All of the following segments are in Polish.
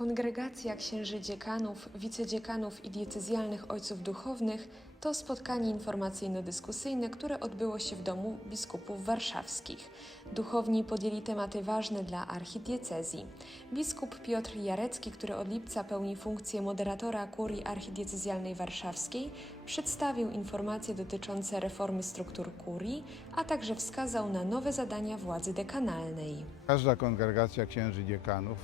Kongregacja księży dziekanów, wicedziekanów i diecezjalnych ojców duchownych to spotkanie informacyjno-dyskusyjne, które odbyło się w Domu Biskupów Warszawskich. Duchowni podjęli tematy ważne dla archidiecezji. Biskup Piotr Jarecki, który od lipca pełni funkcję moderatora kurii archidiecezjalnej warszawskiej, przedstawił informacje dotyczące reformy struktur kurii, a także wskazał na nowe zadania władzy dekanalnej. Każda kongregacja księży dziekanów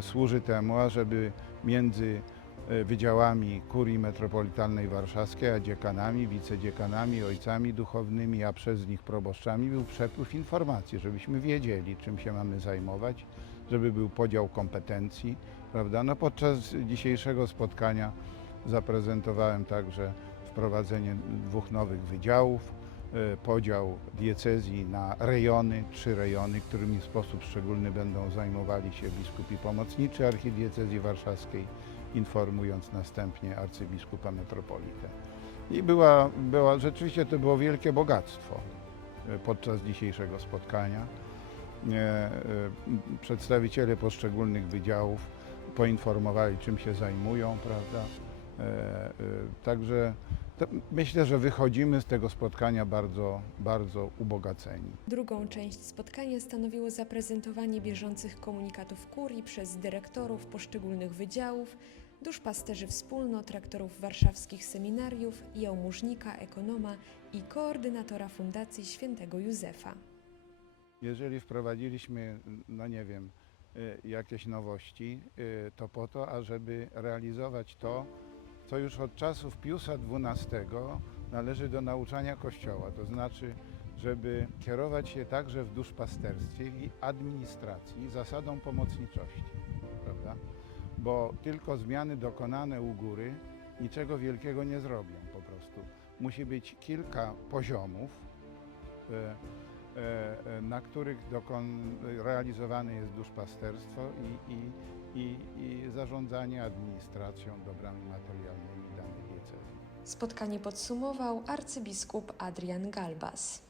służy temu, ażeby między e, wydziałami kurii metropolitalnej warszawskiej, a dziekanami, wicedziekanami, ojcami duchownymi, a przez nich proboszczami był przepływ informacji, żebyśmy wiedzieli, czym się mamy zajmować, żeby był podział kompetencji, prawda? No podczas dzisiejszego spotkania zaprezentowałem także wprowadzenie dwóch nowych wydziałów, e, podział diecezji na rejony, trzy rejony, którymi w sposób szczególny będą zajmowali się biskupi pomocniczy archidiecezji warszawskiej, informując następnie arcybiskupa metropolitę. I była, była, rzeczywiście to było wielkie bogactwo e, podczas dzisiejszego spotkania. E, e, Przedstawiciele poszczególnych wydziałów poinformowali, czym się zajmują, prawda? E, e, Także myślę, że wychodzimy z tego spotkania bardzo, bardzo ubogaceni. Drugą część spotkania stanowiło zaprezentowanie bieżących komunikatów kurii przez dyrektorów poszczególnych wydziałów, duszpasterzy wspólnot, rektorów warszawskich seminariów, jałmużnika, ekonoma i koordynatora Fundacji Świętego Józefa. Jeżeli wprowadziliśmy, no nie wiem, y, jakieś nowości, y, to po to, ażeby realizować to, co już od czasów Piusa XII należy do nauczania Kościoła, to znaczy, żeby kierować się także w duszpasterstwie i administracji zasadą pomocniczości, prawda? Bo tylko zmiany dokonane u góry niczego wielkiego nie zrobią po prostu. Musi być kilka poziomów, e, na których dokon, realizowane jest duszpasterstwo i, i, i, i zarządzanie administracją, dobrami materialnymi danej diecezji. Spotkanie podsumował arcybiskup Adrian Galbas.